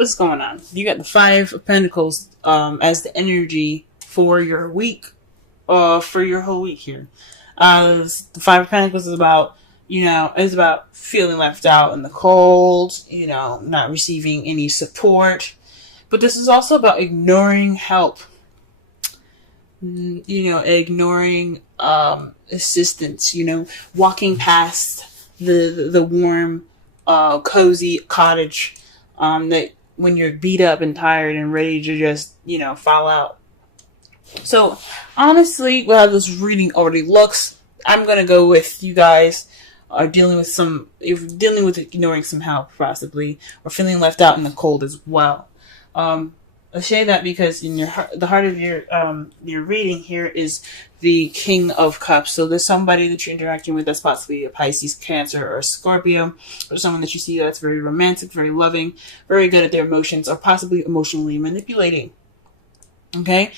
what's going on? You got the Five of Pentacles as the energy for your week, for your whole week here. The Five of Pentacles is about, is about feeling left out in the cold, not receiving any support. But this is also about ignoring help, ignoring assistance, walking past the warm, cozy cottage that when you're beat up and tired and ready to just, fall out. So, honestly, how this reading already looks, I'm going to go with you guys are dealing with ignoring some help, possibly, or feeling left out in the cold as well. I say that because in the heart of your reading here is the King of Cups. So there's somebody that you're interacting with that's possibly a Pisces, Cancer, or a Scorpio, or someone that you see that's very romantic, very loving, very good at their emotions, or possibly emotionally manipulating. Okay?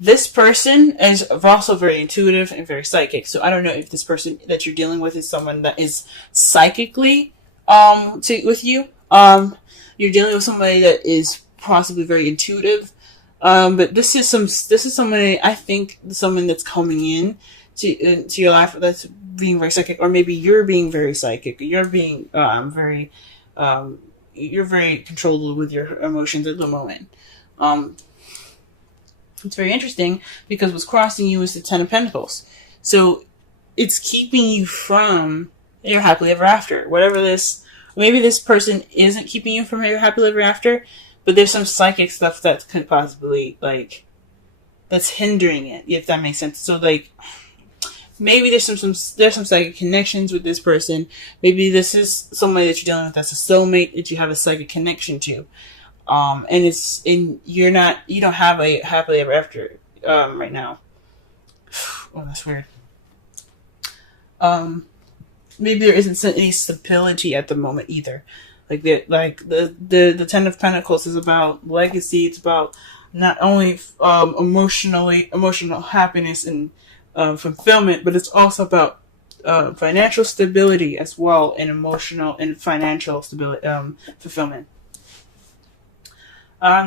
This person is also very intuitive and very psychic. So I don't know if this person that you're dealing with is someone that is psychically with you. You're dealing with somebody that is possibly very intuitive. But this is somebody, I think, someone that's coming in to your life that's being very psychic, or maybe you're being very psychic. You're being you're very controlled with your emotions at the moment. It's very interesting because what's crossing you is the Ten of Pentacles. So it's keeping you from your happily ever after. Maybe this person isn't keeping you from your happily ever after, but there's some psychic stuff that could possibly, that's hindering it, if that makes sense. So, maybe there's some psychic connections with this person. Maybe this is somebody that you're dealing with that's a soulmate that you have a psychic connection to. You don't have a happily ever after, right now. Oh, that's weird. Maybe there isn't any stability at the moment either. The Ten of Pentacles is about legacy. It's about not only emotional happiness and fulfillment, but it's also about financial stability as well, and emotional and financial stability, fulfillment.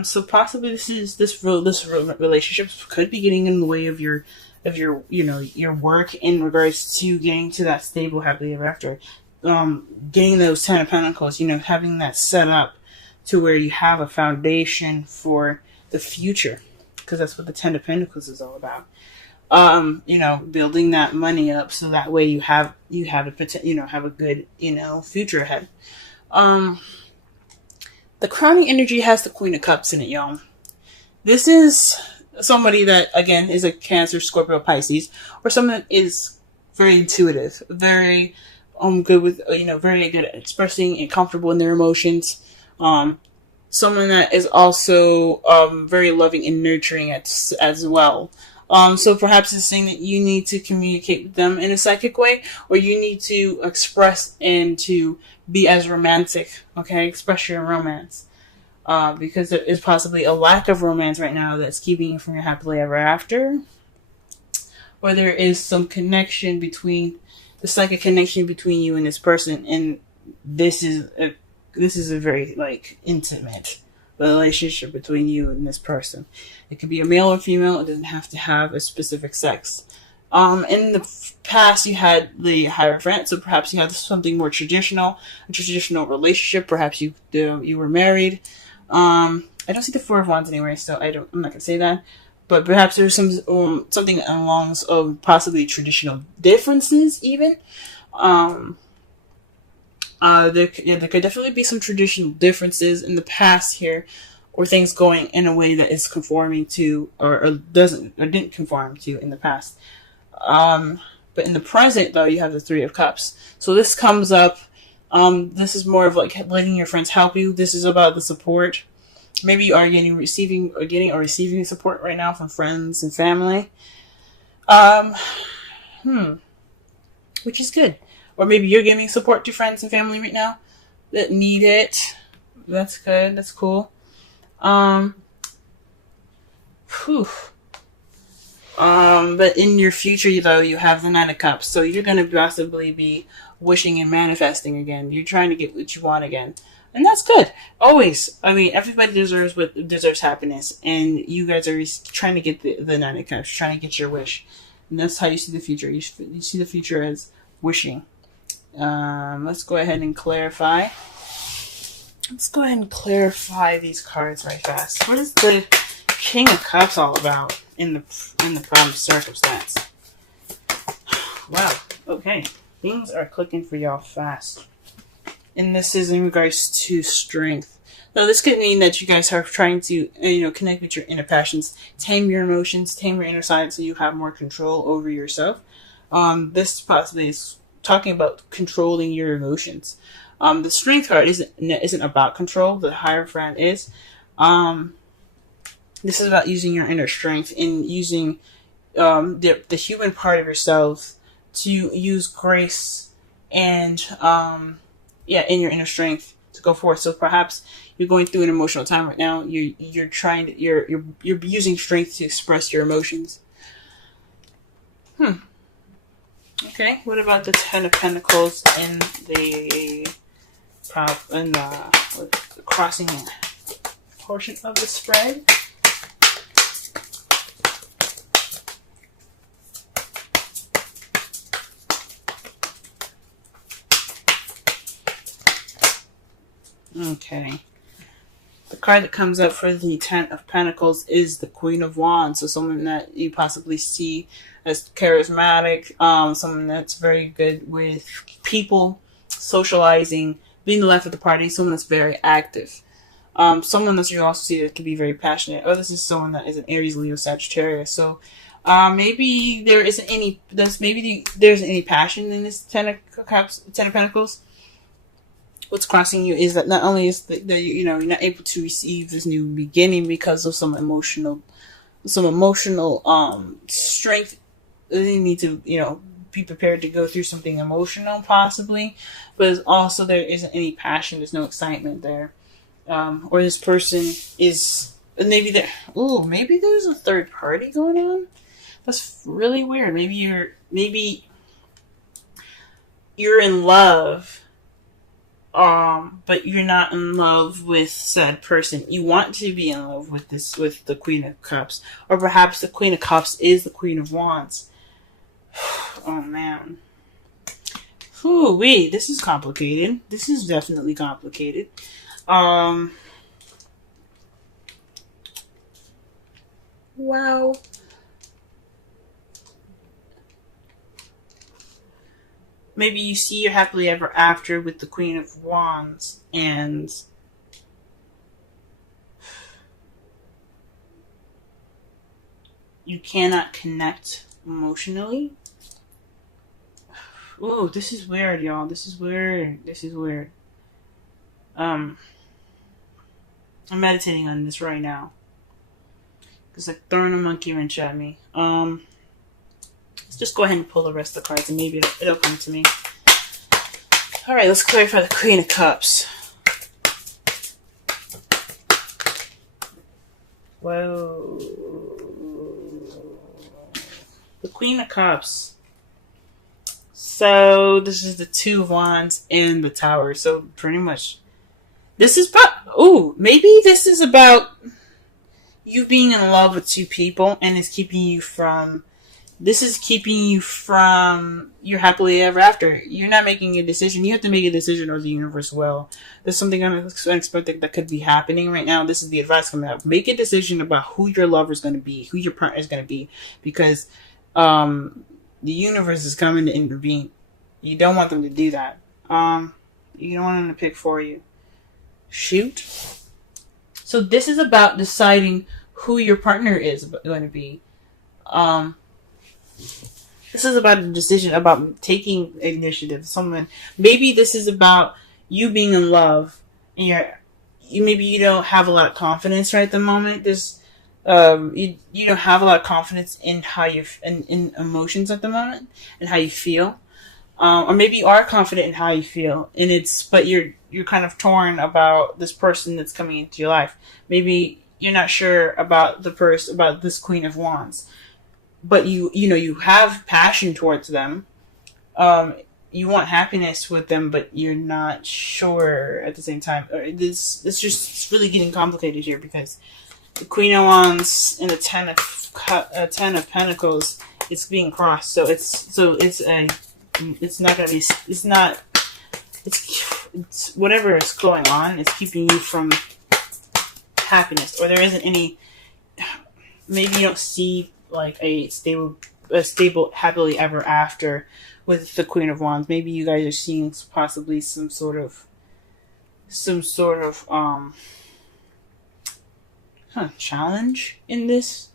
So possibly this relationship could be getting in the way of your work in regards to getting to that stable happily ever after. Getting those Ten of Pentacles, having that set up to where you have a foundation for the future, because that's what the Ten of Pentacles is all about. Building that money up so that way you have a good, future ahead. The crowning energy has the Queen of Cups in it, y'all. This is somebody that, again, is a Cancer, Scorpio, Pisces, or someone that is very intuitive, very good with, very good at expressing and comfortable in their emotions. Someone that is also very loving and nurturing as well. So perhaps it's saying that you need to communicate with them in a psychic way, or you need to express and to be as romantic, okay? Express your romance. Because there is possibly a lack of romance right now that's keeping you from your happily ever after. Or there is some connection the psychic connection between you and this person, and this is a very, intimate relationship between you and this person. It could be a male or female. It doesn't have to have a specific sex. In the past, you had the Hierophant, so perhaps you had something more traditional, a traditional relationship. Perhaps you were married. I don't see the Four of Wands anywhere, so I'm not gonna say that. But perhaps there's something along possibly traditional differences even. There could definitely be some traditional differences in the past here, or things going in a way that is conforming to, or didn't conform to in the past. But in the present, though, you have the Three of Cups. So this comes up. This is more of letting your friends help you. This is about the support. Maybe you are getting or receiving support right now from friends and family. Which is good. Or maybe you're giving support to friends and family right now that need it. That's good. That's cool. But in your future, though, you have the Nine of Cups. So you're going to possibly be wishing and manifesting again. You're trying to get what you want again. And that's good. Always. I mean, everybody deserves happiness, and you guys are trying to get the Nine of Cups, trying to get your wish, and that's how you see the future. You see the future as wishing. Let's go ahead and clarify. Let's go ahead and clarify these cards right fast. What is the King of Cups all about in the problem circumstance? Wow. Okay, things are clicking for y'all fast. And this is in regards to strength. Now, this could mean that you guys are trying to, connect with your inner passions, tame your emotions, tame your inner side, so you have more control over yourself. This possibly is talking about controlling your emotions. The strength card isn't about control. The Hierophant is. This is about using your inner strength and using the human part of yourself to use grace and in your inner strength to go forth. So perhaps you're going through an emotional time right now. You're using strength to express your emotions. Okay. What about the Ten of Pentacles in the crossing portion of the spread? Okay. The card that comes up for the Ten of Pentacles is the Queen of Wands. So someone that you possibly see as charismatic, someone that's very good with people, socializing, being the life of the party, someone that's very active. Someone that you also see that can be very passionate. Oh, this is someone that is an Aries, Leo, Sagittarius. So maybe there isn't any. There isn't any passion in this Ten of Pentacles. What's crossing you is that not only is that you're not able to receive this new beginning because of some emotional strength. You need to be prepared to go through something emotional possibly, but also there isn't any passion. There's no excitement there, or this person is maybe there's a third party going on. That's really weird. Maybe you're in love. But you're not in love with said person. You want to be in love with the Queen of Cups. Or perhaps the Queen of Cups is the Queen of Wands. Oh, man. Ooh-wee, this is complicated. This is definitely complicated. Wow. Maybe you see your happily ever after with the Queen of Wands, and you cannot connect emotionally. Ooh, this is weird, y'all. This is weird. I'm meditating on this right now. It's like throwing a monkey wrench at me. Let's just go ahead and pull the rest of the cards and maybe it'll come to me. Alright, let's clarify the Queen of Cups. Whoa. The Queen of Cups. So, this is the Two of Wands and the Tower. So, pretty much, this is maybe this is about you being in love with two people and it's keeping you from your happily ever after. You're not making a decision. You have to make a decision or the universe will. There's something unexpected that could be happening right now. This is the advice coming out. Make a decision about who your lover is going to be, who your partner is going to be, because the universe is coming to intervene. You don't want them to do that. You don't want them to pick for you. Shoot. So this is about deciding who your partner is going to be. This is about a decision about taking initiative. Maybe this is about you being in love, and maybe you don't have a lot of confidence right at the moment. You don't have a lot of confidence in how in emotions at the moment and how you feel, or maybe you are confident in how you feel, but you're kind of torn about this person that's coming into your life. Maybe you're not sure about about this Queen of Wands. But you have passion towards them. you want happiness with them, but you're not sure at the same time. It's just really getting complicated here, because the Queen of Wands and the Ten of Pentacles, it's being crossed. So it's not gonna be. It's whatever is going on. It's keeping you from happiness, or there isn't any. Maybe you don't see like a stable, happily ever after with the Queen of Wands. Maybe you guys are seeing possibly some sort of challenge in this.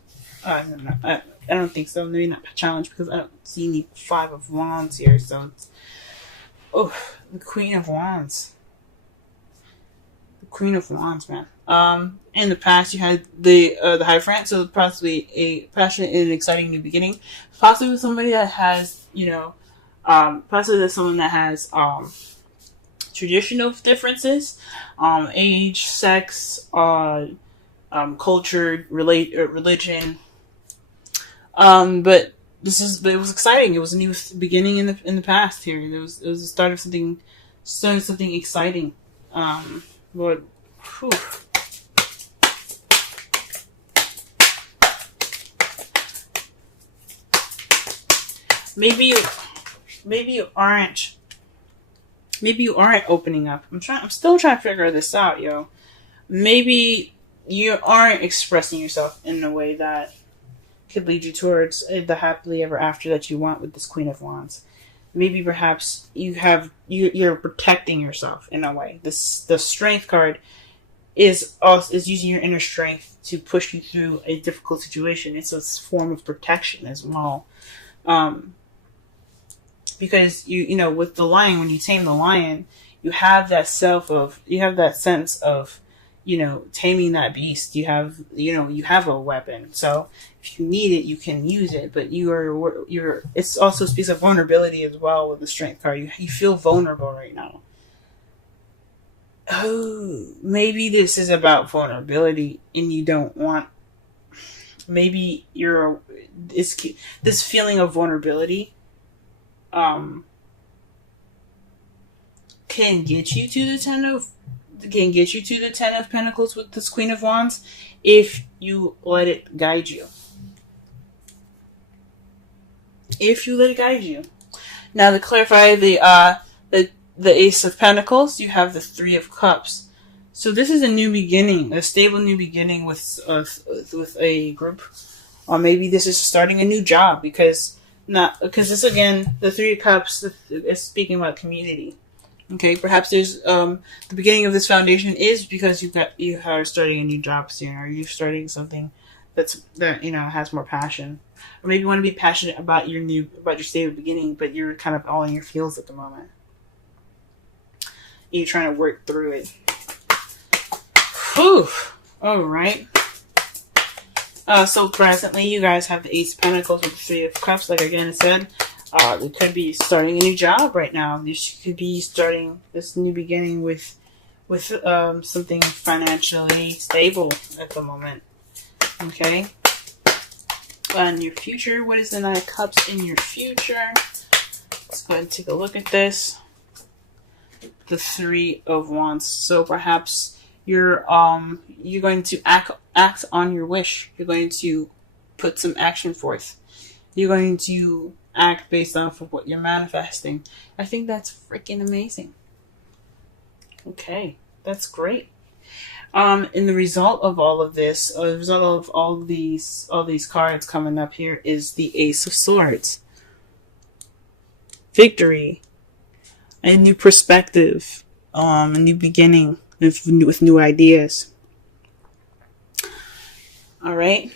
I don't think so. Maybe not challenge, because I don't see any Five of Wands here. So it's, the Queen of Wands. The Queen of Wands, man. In the past, you had the Hierophant, so possibly a passionate and exciting new beginning. Possibly somebody that has, possibly someone that has traditional differences, age, sex, culture, religion. But it was exciting. It was a new beginning in the past here. It was the start of something exciting. But whew. Maybe you aren't opening up. I'm still trying to figure this out, yo. Maybe you aren't expressing yourself in a way that could lead you towards the happily ever after that you want with this Queen of Wands. Maybe perhaps you're protecting yourself in a way. The Strength card is using your inner strength to push you through a difficult situation. It's a form of protection as well. Because with the lion, when you tame the lion, you have that sense of, taming that beast. You have a weapon. So if you need it, you can use it. But it also speaks of vulnerability as well with the Strength card. You feel vulnerable right now. Oh, maybe this is about vulnerability, and you don't want. Maybe this feeling of vulnerability. Can get you to the Ten of Pentacles with this Queen of Wands if you let it guide you. Now, to clarify the Ace of Pentacles, you have the Three of Cups. So this is a new beginning, a stable new beginning with a group, or maybe this is starting a new job because this again, the Three of Cups is speaking about community. Okay, perhaps there's the beginning of this foundation is because you are starting a new job soon, or you're starting something that has more passion, or maybe you want to be passionate about your stable beginning, but you're kind of all in your feels at the moment. You're trying to work through it. Whew. All right. So presently, you guys have the Ace of Pentacles with the Three of Cups. Like again, I said, you could be starting a new job right now. You could be starting this new beginning with something financially stable at the moment. Okay. In your future, what is the Nine of Cups in your future? Let's go ahead and take a look at this. The Three of Wands. So perhaps you're going to act on your wish. You're going to put some action forth. You're going to act based off of what you're manifesting. I think that's freaking amazing. Okay, that's great. And the result of all of this, the result of all these cards coming up here is the Ace of Swords. Victory. A new perspective. A new beginning with new ideas. All right.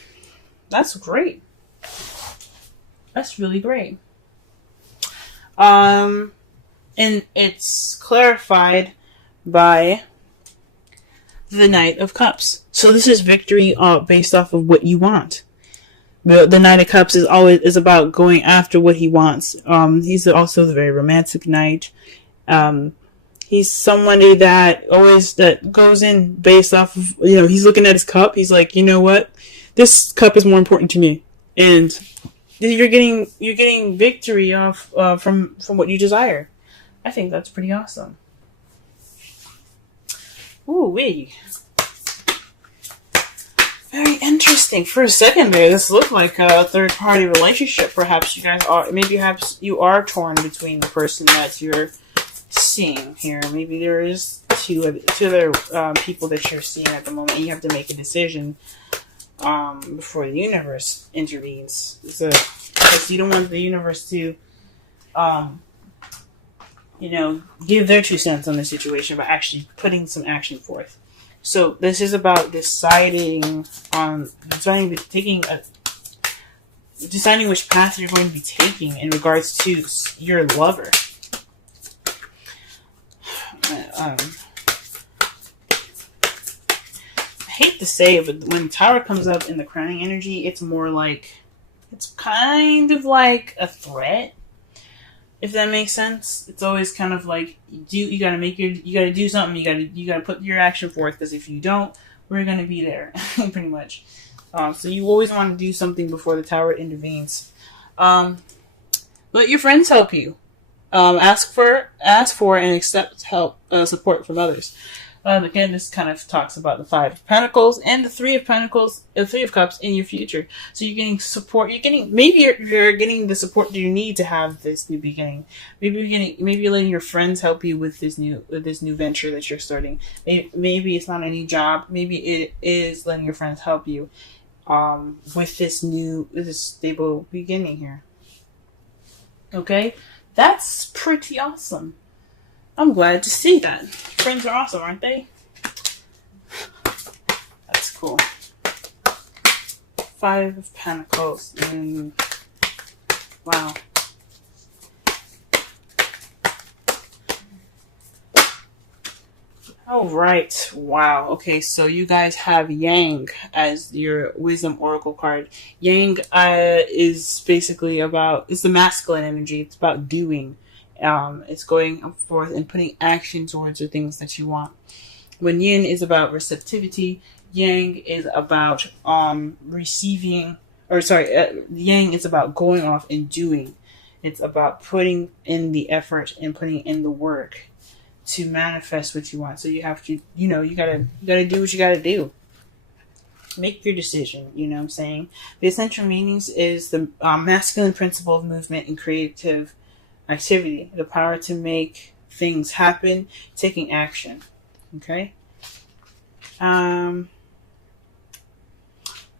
That's great. That's really great. And it's clarified by the Knight of Cups. So this is victory based off of what you want. The Knight of Cups is about going after what he wants. He's also the very romantic knight. He's somebody that goes in based off of, he's looking at his cup. He's like, you know what? This cup is more important to me. And you're getting victory off from what you desire. I think that's pretty awesome. Ooh wee. Very interesting. For a second there, this looked like a third-party relationship. Perhaps you are torn between the person that you're seeing here. Maybe there is two other people that you're seeing at the moment, and you have to make a decision before the universe intervenes. Because you don't want the universe to, give their 2 cents on the situation by actually putting some action forth. So this is about deciding which path you're going to be taking in regards to your lover. I hate to say it, but when Tower comes up in the crowning energy, it's kind of like a threat. If that makes sense, it's always kind of like you gotta do something. You gotta put your action forth, because if you don't, we're gonna be there, pretty much. So you always want to do something before the Tower intervenes. Let your friends help you. Ask for and accept help, support from others. Again, this kind of talks about the 5 of Pentacles and the 3 of Pentacles, the 3 of Cups in your future. So you're getting support. Maybe you're getting the support that you need to have this new beginning. Maybe you're letting your friends help you with this new venture that you're starting. Maybe it's not a new job. Maybe it is letting your friends help you with this stable beginning here. Okay, that's pretty awesome. I'm glad to see that. Friends are awesome, aren't they? That's cool. 5 of Pentacles. Wow. All right. Wow. Okay, so you guys have Yang as your Wisdom Oracle card. Yang is basically it's the masculine energy. It's about doing. It's going forth and putting action towards the things that you want. When Yin is about receptivity, Yang is about Yang is about going off and doing. It's about putting in the effort and putting in the work to manifest what you want. So you have to, you gotta do what you gotta do. Make your decision, you know what I'm saying? The essential meanings is the masculine principle of movement and creative activity, the power to make things happen, taking action. Okay.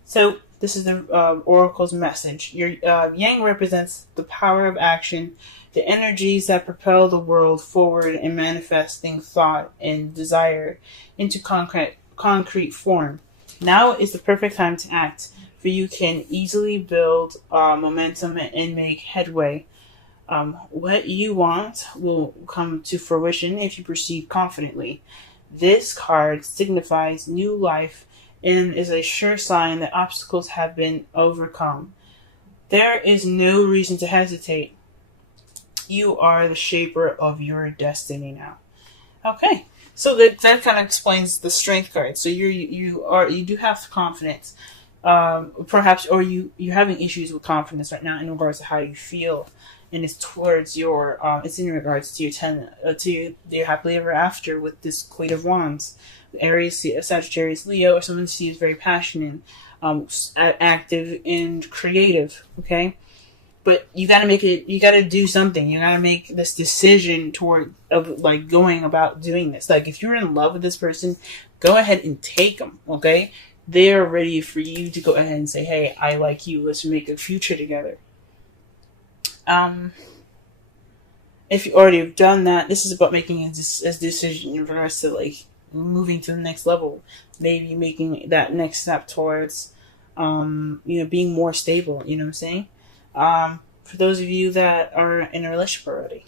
So this is the Oracle's message. Your Yang represents the power of action, the energies that propel the world forward and manifesting thought and desire into concrete form. Now is the perfect time to act, for you can easily build momentum and make headway. What you want will come to fruition if you proceed confidently. This card signifies new life and is a sure sign that obstacles have been overcome. There is no reason to hesitate. You are the shaper of your destiny now. Okay, so that kind of explains the Strength card. So you do have confidence, perhaps, or you're having issues with confidence right now in regards to how you feel. And it's towards it's in regards to your happily ever after with this Queen of Wands. Aries, Sagittarius, Leo, or someone who is very passionate, active, and creative. Okay, but you gotta make it. You gotta do something. You gotta make this decision going about doing this. Like if you're in love with this person, go ahead and take them. Okay, they're ready for you to go ahead and say, "Hey, I like you. Let's make a future together." If you already have done that, this is about making a decision in regards to moving to the next level, maybe making that next step towards, being more stable. You know what I'm saying? For those of you that are in a relationship already,